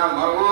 না মরু